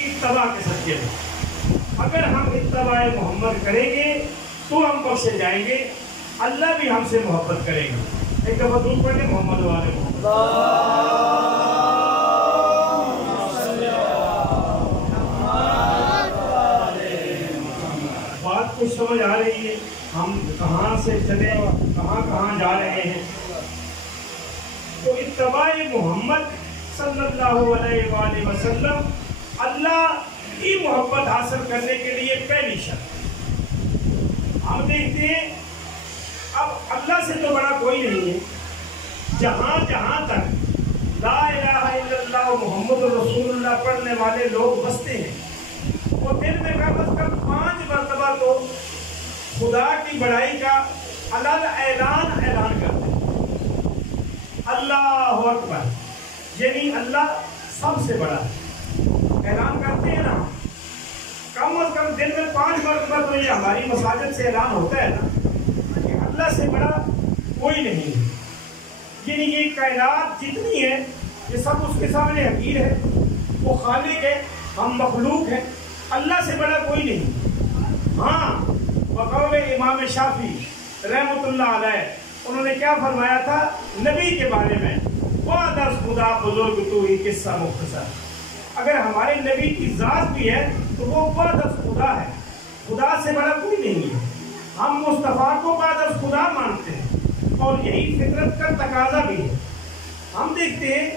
کی اتباع کے صدقے میں اگر ہم اتباع محمد کریں گے تو ہم بخشے جائیں گے، اللہ بھی ہم سے محبت کرے گا۔ ایک دفعہ درود پڑھیں محمد والے محمد۔ بات کچھ سمجھ آ رہی ہے؟ ہم کہاں سے چلے، کہاں کہاں جا رہے ہیں؟ تو اتباع محمد صلی اللہ علیہ وآلہ وسلم اللہ کی محبت حاصل کرنے کے لیے پہلی شرط۔ ہم دیکھتے ہیں اب اللہ سے تو بڑا کوئی نہیں ہے، جہاں جہاں تک لا الہ الا اللہ محمد رسول اللہ پڑھنے والے لوگ بستے ہیں، وہ دل میں کم از کم 5 مرتبہ تو خدا کی بڑائی کا اعلان کرتے ہیں۔ اللہ اکبر، یعنی اللہ سب سے بڑا ہے، اعلان کرتے ہیں نا، کم از کم دن میں 5 مرتبہ تو یہ ہماری مساجد سے اعلان ہوتا ہے نا کہ اللہ سے بڑا کوئی نہیں ہے۔ یعنی یہ کائنات جتنی ہے یہ سب اس کے سامنے حقیر ہے، وہ خالق ہے، ہم مخلوق ہیں، اللہ سے بڑا کوئی نہیں۔ ہاں، بقول امام شافعی رحمۃ اللہ علیہ انہوں نے کیا فرمایا تھا نبی کے بارے میں، وعد از خدا بزرگ تو ہی قصہ مختصر۔ اگر ہمارے نبی کی ذات بھی ہے تو وہ وعد از خدا ہے، خدا سے بڑا کوئی نہیں ہے۔ ہم مصطفیٰ کو وعد از خدا مانتے ہیں اور یہی فطرت کا تقاضا بھی ہے۔ ہم دیکھتے ہیں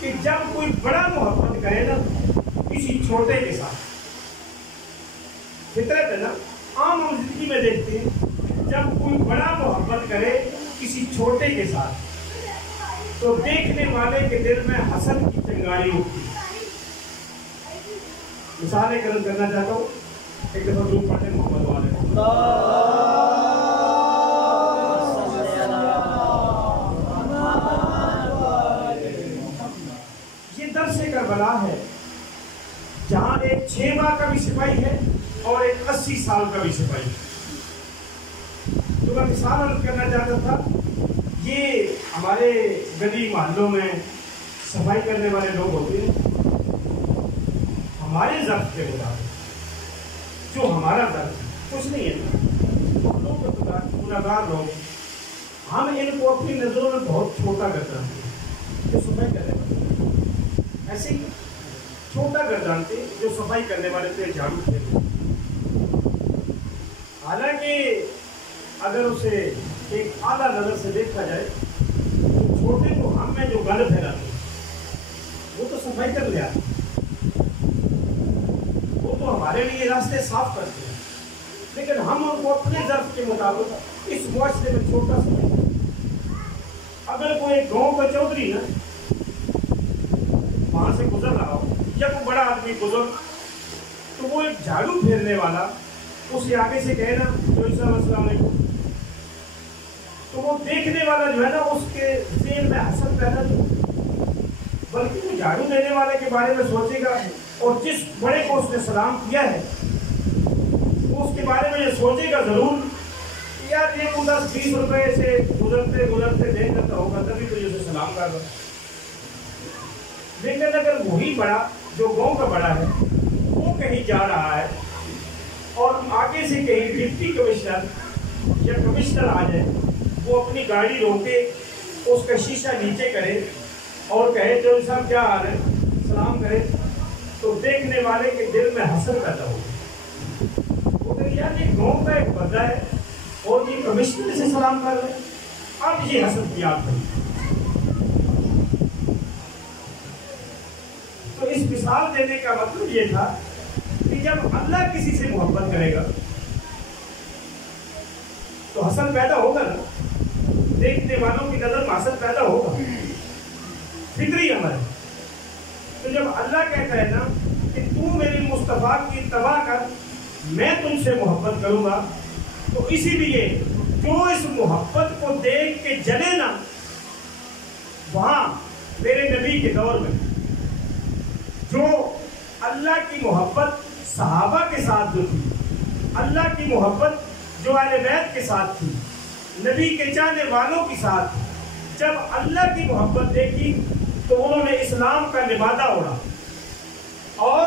کہ جب کوئی بڑا محبت کرے نا کسی چھوٹے کے ساتھ، فطرت ہے نا، عام ہم زندگی میں دیکھتے ہیں جب کوئی بڑا محبت کرے کسی چھوٹے کے ساتھ تو دیکھنے والے کے دل میں حسد کی چنگاری ہوتی ہے۔ مثالیں کرنا چاہتا ہوں، ایک دفعہ درود پڑھیں محمد والے۔ یہ درس کربلا ہے جہاں ایک 6 ماہ کا بھی سپاہی ہے اور ایک 80 سال کا بھی سپاہی ہے۔ تو میں مثال عرض کرنا چاہتا تھا، یہ ہمارے گلی محلوں میں صفائی کرنے والے لوگ ہوتے ہیں، ہمارے ضبط کے مطابق جو ہمارا ضبط کچھ نہیں ہے، گناہگار لوگ، ہم ان کو اپنی نظروں میں بہت چھوٹا گردانتے ہیں جو صفائی کرنے والے، ایسے ہی چھوٹا گردانتے ہیں جو صفائی کرنے والے پہ جھاڑو پھیرتے ہیں۔ حالانکہ اگر اسے ایک اعلیٰ نظر سے دیکھا جائے تو چھوٹے کو ہم میں جو گند پھیلاتے ہیں وہ تو صفائی کر لیا، وہ تو ہمارے لیے راستے صاف کرتے ہیں، لیکن ہم ان کو اپنے ظرف کے مطابق اس معاشرے میں چھوٹا سمجھتے ہیں۔ اگر کوئی ایک گاؤں کا چودھری نا وہاں سے گزر رہا ہو یا کوئی بڑا آدمی گزر، تو وہ ایک جھاڑو پھیرنے والا اسے آگے سے کہے نا چودھری صاحب السلام علیکم، تو وہ دیکھنے والا جو ہے نا اس کے ذہن میں حسد پیدا نہیں، بلکہ وہ جھاڑو دینے والے کے بارے میں سوچے گا، اور جس بڑے کو اس نے سلام کیا ہے وہ اس کے بارے میں یہ سوچے گا ضرور کہ یار یہ 10-20 روپے سے گزرتے گزرتے دے دیتا ہوگا تبھی تو اسے سلام کر رہا۔ لیکن اگر وہی بڑا جو گاؤں کا بڑا ہے وہ کہیں جا رہا ہے اور آگے سے کہیں ڈپٹی کمشنر یا کمشنر آ جائے، وہ اپنی گاڑی روکے اس کا شیشہ نیچے کرے اور کہے چودھری صاحب کیا حال ہے، سلام کرے، تو دیکھنے والے کے دل میں حسد پیدا ہوگا، وہ کہے یار یہ گاؤں کا ایک بندہ ہے اور یہ کمشنر سے سلام کر رہے، اب یہ حسد کی آگ بنی۔ تو اس مثال دینے کا مطلب یہ تھا کہ جب اللہ کسی سے محبت کرے گا تو حسد پیدا ہوگا نا، دیکھنے والوں کی نظر میں حسد پیدا ہوگا، فطری عمل ہے۔ تو جب اللہ کہتا ہے نا کہ تو میری مصطفیٰ کی اتباع کر، میں تم سے محبت کروں گا، تو اسی لیے جو اس محبت کو دیکھ کے جلے نا، وہاں میرے نبی کے دور میں جو اللہ کی محبت صحابہ کے ساتھ جو تھی، اللہ کی محبت جو اہل بیت کے ساتھ تھی، نبی کے چاہنے والوں کے ساتھ، جب اللہ کی محبت دیکھی تو انہوں نے اسلام کا لبادہ اوڑھا اور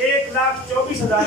1,24,000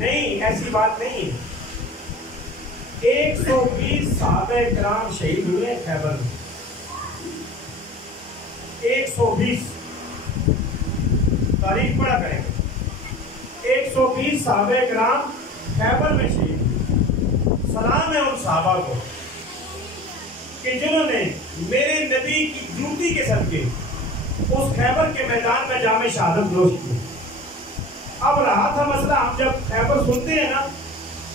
نہیں، ایسی بات نہیں ہے۔ 120 صحابہ کرام شہید ہوئے خیبر میں، 120 تاریخ پڑھا کریں گے، 120 صحابہ کرام خیبر میں شہید ہوئے۔ سلام ہے ان صحابہ کو کہ جنہوں نے میرے نبی کی جوتی کے صدقے اس خیبر کے میدان میں جام شہادت نوش کی۔ اب رہا تھا مسئلہ، ہم جب خیبر سنتے ہیں نا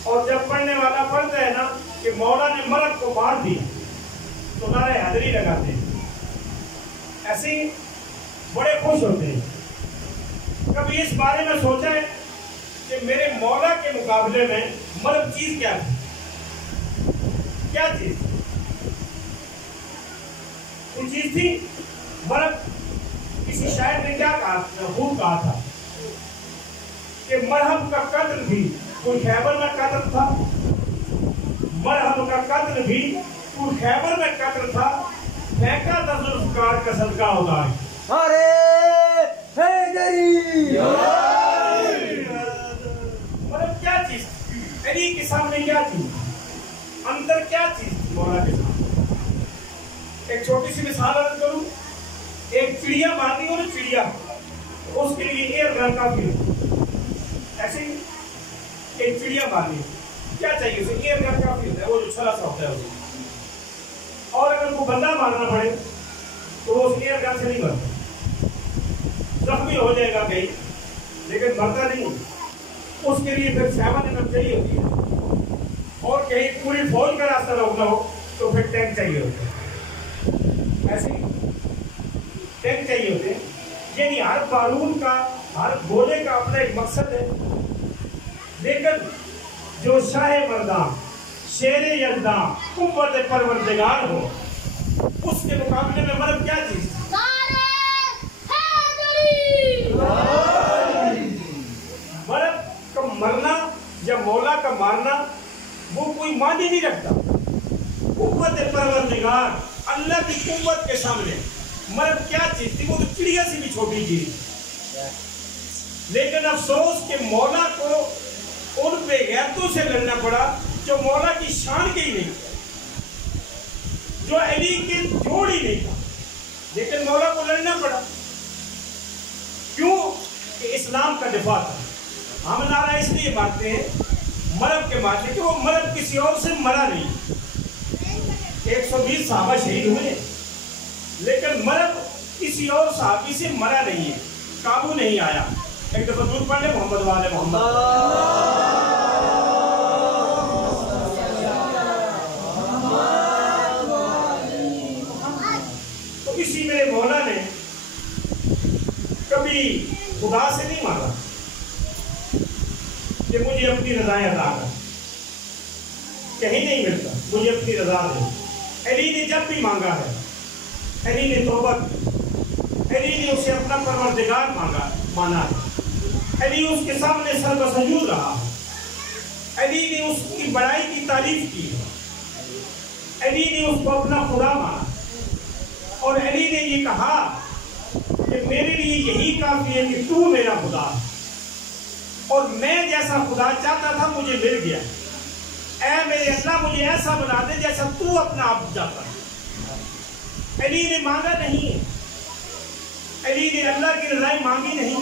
اور جب پڑھنے والا پڑھتا ہے نا کہ مولا نے مرد کو مار دیا تو نعرہ حیدری لگاتے ہیں، ایسے ہی بڑے خوش ہوتے ہیں۔ کبھی اس بارے میں سوچا ہے کہ میرے مولا کے مقابلے میں مرد چیز کیا تھی؟ کیا چیز؟ کوئی چیز تھی؟ مرد کسی شاعر نے کیا کہا، خوب کہا تھا کہ مرہم کا قتل بھی کوئی خیبر میں قتل تھا، مرہم کا قتل بھی کوئی خیبر میں قتل تھا، پھینکا تھا ذوالفقار کا صدقہ ادائے۔ ارے حیدری مطلب کیا چیز علی کے سامنے، کیا چیز اندر، کیا چیز مولا کے سامنے؟ ایک چھوٹی سی مثال عرض کروں، ایک چڑیا مارنی ہو نا، چڑیا، اس کے لیے ایئر گن کافی ہو، ایسے ہی ایک چڑیا مارنی کیا چاہیے اسے؟ ایئر گن کافی ہوتا ہے، وہ جو چھلا سا ہوتا ہے اسے۔ اور اگر کو بندہ مارنا پڑے تو وہ اس ایئر گن سے نہیں مرتا، زخمی ہو جائے گا کہیں لیکن مرتا نہیں۔ اس کے لیے پھر 7 چاہیے ہوتی ہے، اور کہیں پوری فوج کا راستہ روکنا ہو تو پھر ٹینک چاہیے ہوتا ہے، ایسے ہی ٹینک چاہیے ہوتے ہیں۔ یعنی ہر بارود کا، ہر گولے کا اپنا ایک مقصد ہے، لیکن جو شاہ مرداں، شیر یزداں، قوت پروردگار ہو، اس کے مقابلے میں مرد کیا چیز؟ مرد کا مرنا یا مولا کا مارنا وہ کوئی معنی نہیں رکھتا۔ قوت پروردگار، اللہ کی قوت کے سامنے مرد کیا چیز تھی؟ وہ تو چڑیا سے بھی چھوٹی چیز۔ لیکن افسوس کہ مولا کو ان بے غیرتوں سے لڑنا پڑا جو مولا کی شان کے ہی نہیں، جو علی کے جوڑ ہی نہیں تھا، لیکن مولا کو لڑنا پڑا۔ کیوں؟ کہ اسلام کا دفاع تھا۔ ہم نعرہ اس لیے مارتے ہیں مرد کے مارتے کہ وہ مرد کسی اور سے مرا نہیں۔ 120 صحابہ شہید ہوئے لیکن مرد کسی اور صحابی سے مرا نہیں ہے، قابو نہیں آیا۔ ایک دفعہ درود پڑھ لیں محمد والے محمد۔ تو اسی میرے مولا نے کبھی خدا سے نہیں مانگا کہ مجھے اپنی رضائیں عطا کر، کہیں نہیں ملتا، مجھے اپنی رضا دے۔ علی نے جب بھی مانگا ہے، علی نے توبہ کی، علی نے اسے اپنا پروردگار مانا ہے، علی اس کے سامنے سر بسجود رہا، علی نے اس کی بڑائی کی تعریف کی، علی نے اس کو اپنا خدا مانا، اور علی نے یہ کہا کہ میرے لیے یہی کافی ہے کہ تو میرا خدا ہے، اور میں جیسا خدا چاہتا تھا مجھے مل گیا، اے میرے اللہ مجھے ایسا بنا دے جیسا تو اپنا آپ چاہتا ہے۔ علی نے مانگا نہیں ہے، علی نے اللہ کی رضائی مانگی نہیں،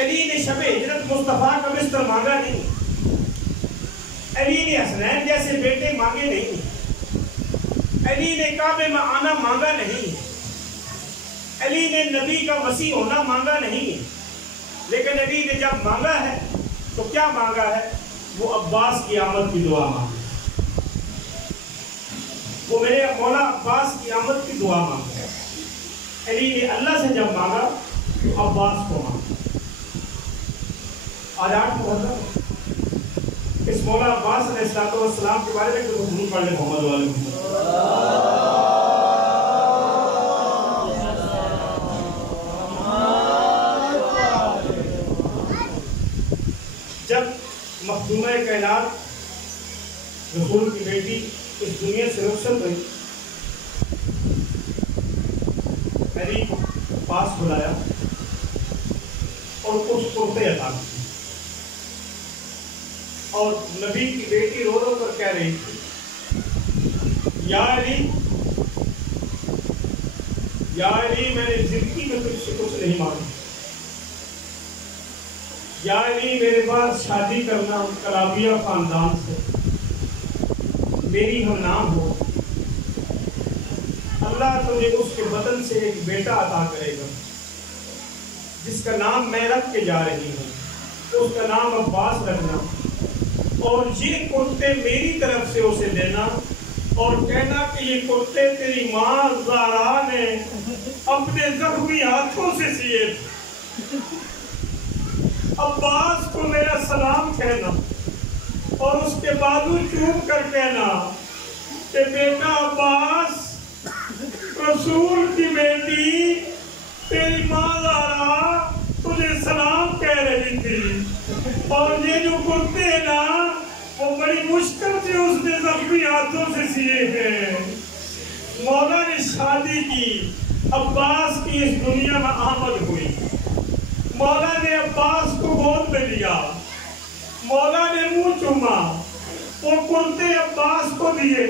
علی نے شب ہجرت مصطفیٰ کا بستر مانگا نہیں، علی نے حسنین جیسے بیٹے مانگے نہیں، علی نے کعبے میں آنا مانگا نہیں، علی نے نبی کا مسیح ہونا مانگا نہیں، لیکن علی نے جب مانگا ہے تو کیا مانگا ہے؟ وہ عباس کی آمد کی دعا مانگا، وہ میرے مولا عباس کی آمد کی دعا مانگا۔ علی نے اللہ سے جب مانگا تو عباس کو مانگا۔ آج 8 محرم، اس مولا عباس علیہ السلام کے بارے میں تو درود پڑھ لیں محمد والے محمد۔ جب مخدومہ کائنات رسول کی بیٹی اس دنیا سے رخصت ہوئی، علی کو پاس بلایا اور کچھ تحفے عطا کیے۔ اور نبی کی بیٹی رو رو کر کہہ رہی تھی یا علی میں نے زندگی میں تجھ سے کچھ نہیں مانگا، یا علی میرے بعد شادی کرنا کلابیہ خاندان سے، میری ہم نام ہو، اللہ تجھے اس کے بدن سے ایک بیٹا عطا کرے گا جس کا نام میں رکھ کے جا رہی ہوں، اس کا نام عباس رکھنا، اور یہ کرتے میری طرف سے اسے دینا اور کہنا کہ یہ کرتے تیری ماں زہرا نے اپنے زخمی ہاتھوں سے سیے تھے۔ عباس کو میرا سلام کہنا اور اس کے بازو چوم کر کہنا کہ بیٹا عباس، رسول کی بیٹی تیری ماں زہرا تجھے سلام کہہ رہی تھی، اور یہ جو کرتے ہیں نا وہ بڑی مشکل سے اس نے زخمی ہاتھوں سے سیے ہیں۔ مولا نے شادی کی، عباس کی اس دنیا میں آمد ہوئی، مولا نے عباس کو گود میں لیا، مولا نے منہ چوما، وہ کرتے عباس کو دیے۔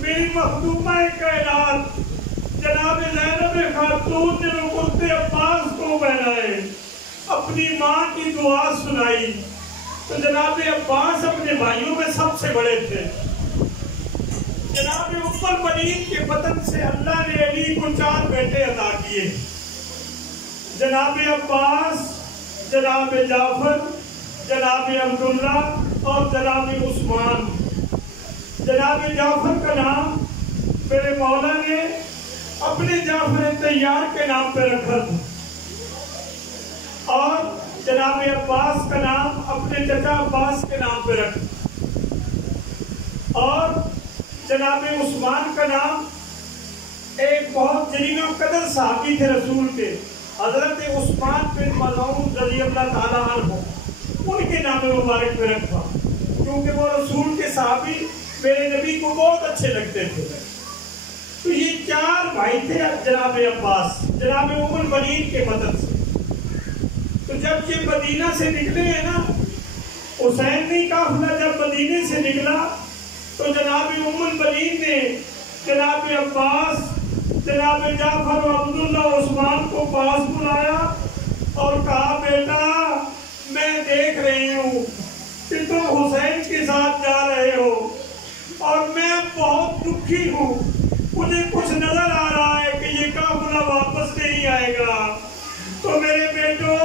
میری مخدومہ کائنات جناب زینب خاتون نے وہ کرتے عباس کو پہنائے، اپنی ماں کی دعا سنائی، تو جناب عباس اپنے بھائیوں میں سب سے بڑے تھے۔ جناب ام المؤمنین کے بدن سے اللہ نے علی کو 4 بیٹے عطا کیے، جناب عباس، جناب جعفر، جناب عبداللہ اور جناب عثمان۔ جناب جعفر کا نام میرے مولا نے اپنے جعفر طیار کے نام پہ رکھا تھا، اور جناب عباس کا نام اپنے چچا عباس کے نام پہ رکھا، اور جناب عثمان کا نام ایک بہت جلیل القدر صحابی تھے رسول کے، حضرت عثمان بن مظعون رضی اللہ تعالیٰ عنہ، ان کے نام مبارک پہ رکھا، کیونکہ وہ رسول کے صحابی میرے نبی کو بہت اچھے لگتے تھے۔ تو یہ 4 بھائی تھے جناب عباس، جناب ام المؤمنین کے بدن سے۔ تو جب یہ مدینہ سے نکلے ہیں نا، حسینی قافلہ جب مدینے سے نکلا تو جناب ام المؤمنین نے جناب عباس، جناب جعفر و عبداللہ عثمان کو پاس بلایا اور کہا بیٹا میں دیکھ رہی ہوں کہ تم حسین کے ساتھ جا رہے ہو اور میں بہت دکھی ہوں، مجھے کچھ نظر آ رہا ہے کہ یہ قافلہ واپس نہیں آئے گا، تو میرے بیٹو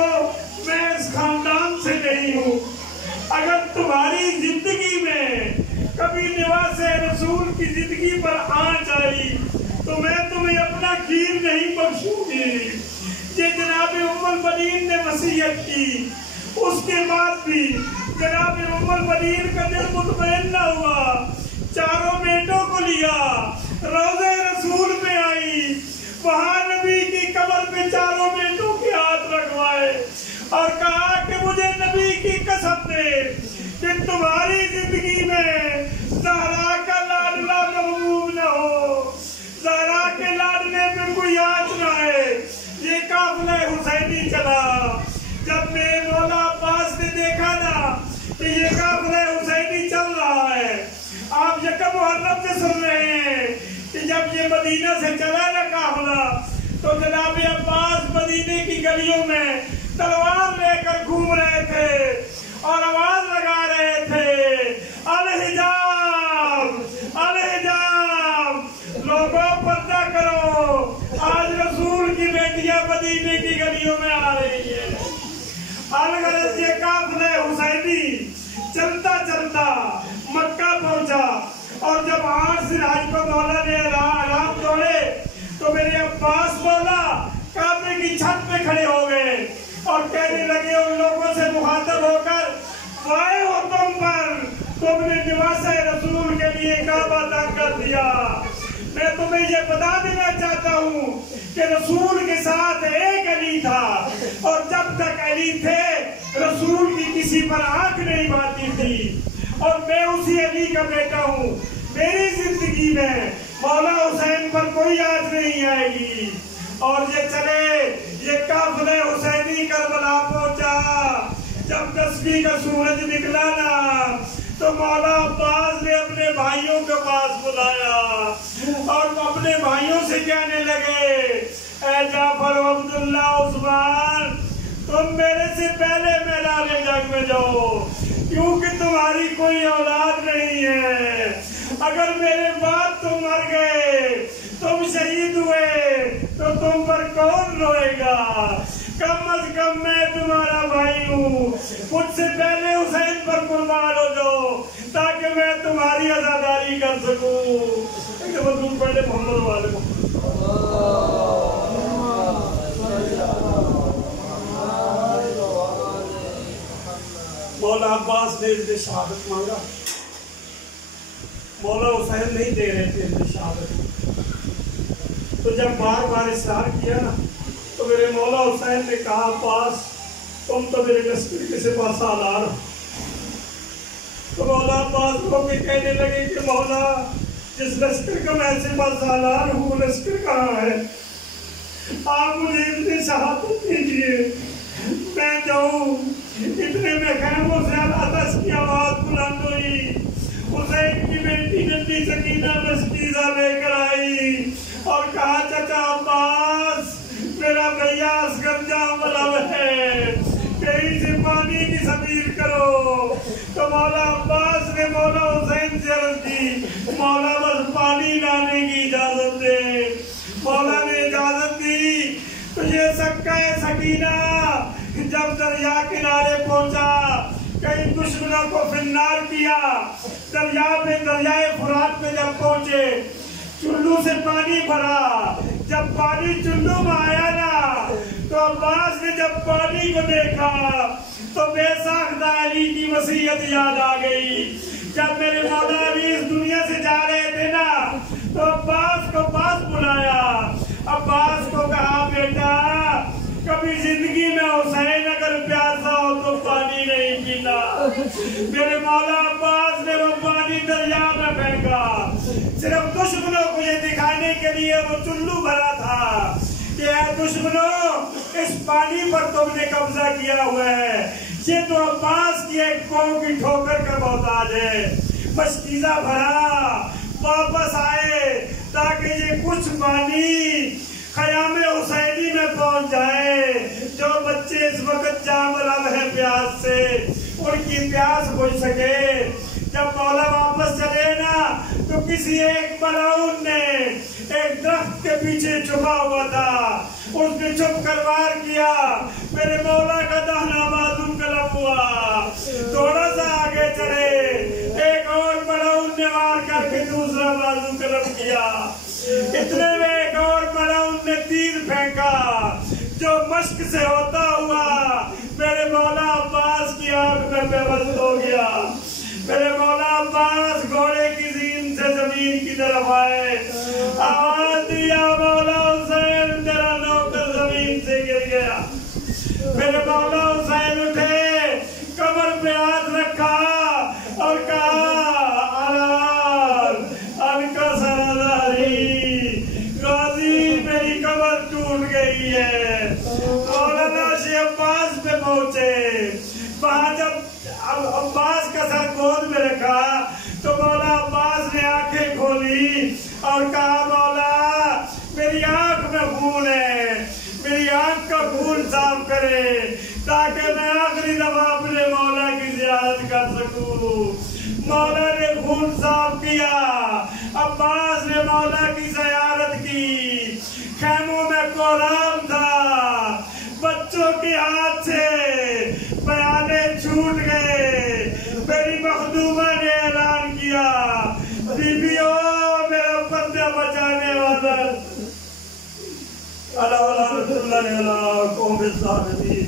میں اس خاندان سے نہیں ہوں، اگر تمہاری زندگی میں کبھی نواز رسول کی زندگی پر آنچ آئی تو میں تمہیں اپنا کھیر نہیں بخشوں گی۔ یہ جناب ام المؤمنین نے وصیت کی، اس کے بعد بھی جناب ام المؤمنین کا دل مطمئن نہ ہوا، 4 بیٹوں کو لیا، روضہ رسول پہ آئی، وہاں نبی کی قبر پہ 4 بیٹوں کے ہاتھ رکھوائے اور کہا کہ مجھے نبی کی قسم دے کہ تمہاری زندگی میں زہرا کا لاڈلا محبوب نہ ہو، زہرا کے لاڈلے میں کوئی آنچ نہ ہے۔ یہ قافلہ حسینی چلا، جب میرے مولا عباس نے دیکھا نا کہ یہ قافلہ حسینی چل رہا ہے، آپ یکم محرم سے سن رہے ہیں کہ جب یہ مدینہ سے چلا نا قافلہ تو جناب عباس مدینے کی گلیوں میں تلوار لے کر گھوم رہے تھے اور آواز لگا رہے تھے الحجاب الحجاب، لوگوں پردہ کرو، آج رسول کی بیٹیاں مدینے کی گلیوں میں آ رہی ہیں۔ الغرض یہ قافلہ حسینی چلتا چلتا مکہ پہنچا، اور جب 8 ذوالحج کو مولا نے اعلان توڑے تو میرے عباس مولا کعبے کی چھت پہ کھڑے ہو گئے اور کہنے لگے ان لوگوں سے مخاطب ہو کر، وائے ہو تم پر، تم نے لباس رسول کے لیے کعبہ تنگ کر دیا۔ میں تمہیں یہ بتا دینا چاہتا ہوں کہ رسول کے ساتھ ایک علی تھا، اور جب تک علی تھے رسول کی کسی پر آنکھ نہیں باتی تھی، اور میں اسی علی کا بیٹا ہوں۔ میری زندگی میں مولا حسین پر کوئی آنچ نہیں آئے گی۔ اور یہ چلے، یہ قافلہ حسینی کربلا پہنچا، جب 10ویں کا سورج نکلا نا تو مولا عباس نے اپنے بھائیوں کے پاس بلایا اور اپنے بھائیوں سے کہنے لگے اے جعفر و عبداللہ عثمان تم میرے سے پہلے میدان جنگ میں جاؤ کیونکہ تمہاری کوئی اولاد نہیں ہے. اگر میرے بعد تم مر گئے تم شہید ہوئے تو تم پر کون روئے گا؟ کم از کم میں تمہارا بھائی ہوں مجھ سے پہلے حسین پر قربان ہو جاؤ تاکہ میں تمہاری عزاداری کر سکوں. درود پڑھے محمد والے مولا عباس نے اذن شہادت مانگا. مولا حسین نہیں دے رہے تھے اذن شہادت. تو جب بار بار اصرار کیا نا تو میرے مولا حسین نے کہا عباس تم تو میرے لشکر کے سپاہ سالار. تو مولا عباس کو بھی کہنے لگے کہ مولا جس لشکر کا میں سپاہ سالار ہوں لشکر کہاں ہے؟ آپ مجھے اذن شہادت دیجیے میں جاؤں. اتنے میں خیموں سے عطش کی آواز بلند ہوئی. حسین کی بیٹی ننھی سکینہ مشکیزہ لے کر آئی اور کہا چچا عباس میرا بھیا اصغر جاں ملو ہے کہیں سے پانی کی سبیل کرو. تو مولا عباس نے مولا حسین سے عرض کی مولا بس پانی لانے کی اجازت دے. مولا نے اجازت دی. تو یہ سکہ سکینہ جب دریا کنارے پہنچا کئی دشمنوں کو فنار کیا. دریا میں دریائے فرات میں جب پہنچے چلو سے پانی بھرا. جب پانی چلو میں آیا نا تو عباس نے جب پانی کو دیکھا تو بے ساختہ علی کی وصیت یاد آ گئی. جب میرے مولا علی اس دنیا سے جا رہے تھے نا تو عباس کو پاس بلایا. عباس کو کہا بیٹا کبھی زندگی میں حسین اگر پیاسا ہو تو پانی نہیں پینا. میرے مولا عباس نے وہ پانی دریا میں پھینکا. صرف دشمنوں کو یہ دکھانے کے لیے وہ چلو بھرا تھا کہ اے دشمنوں اس پانی پر تم نے قبضہ کیا ہوا ہے. یہ تو عباس کی ایک قوم کی ٹھوکر کا محتاج ہے. مشکیزہ بھرا واپس آئے تاکہ یہ کچھ پانی خیام حسینی میں پہنچ جائے. جو بچے اس وقت جام رب ہے پیاس سے ان کی پیاس بجھ سکے. جب مولا واپس چلے نا تو کسی ایک ملعون نے ایک درخت کے پیچھے چھپا ہوا تھا اس نے چھپ کر وار کیا. میرے مولا کا دہنا بازو قلم ہوا. تھوڑا سا آگے چلے ایک اور ملعون نے وار کر کے دوسرا بازو قلم کیا. اتنے میں ایک اور ملعون نے تیر پھینکا جو مشق سے ہوتا ہوا میرے مولا عباس کی آنکھ میں پیوست ہو گیا. میرے مولا عباس گھوڑے کی زین سے زمین کی طرف آئے. آواز دیا مولا حسین تیرا نوکر زمین سے گر گیا. میرے مولا حسین اٹھے کمر پہ ہاتھ رکھا اور کہا غازی میری کمر ٹوٹ گئی ہے. مولانا شیخ عباس پہ پہنچے. وہاں جب عباس کا سر گود میں رکھا تو مولا عباس نے آنکھیں کھولی اور کہا مولا میری آنکھ میں خون ہے میری آنکھ کا خون صاف کرے تاکہ میں آخری دفعہ اپنے مولا کی زیارت کر سکوں. مولا نے خون صاف کیا. عباس نے مولا کی زیارت کی. خیموں میں کورام تھا. بچوں کے ہاتھ سے بیانے چھوٹ گئے. میری مخدومہ نے اعلان کیا بیبیوں میرا بندہ بچانے والا اللہ رسول اللہ قوم الصالحین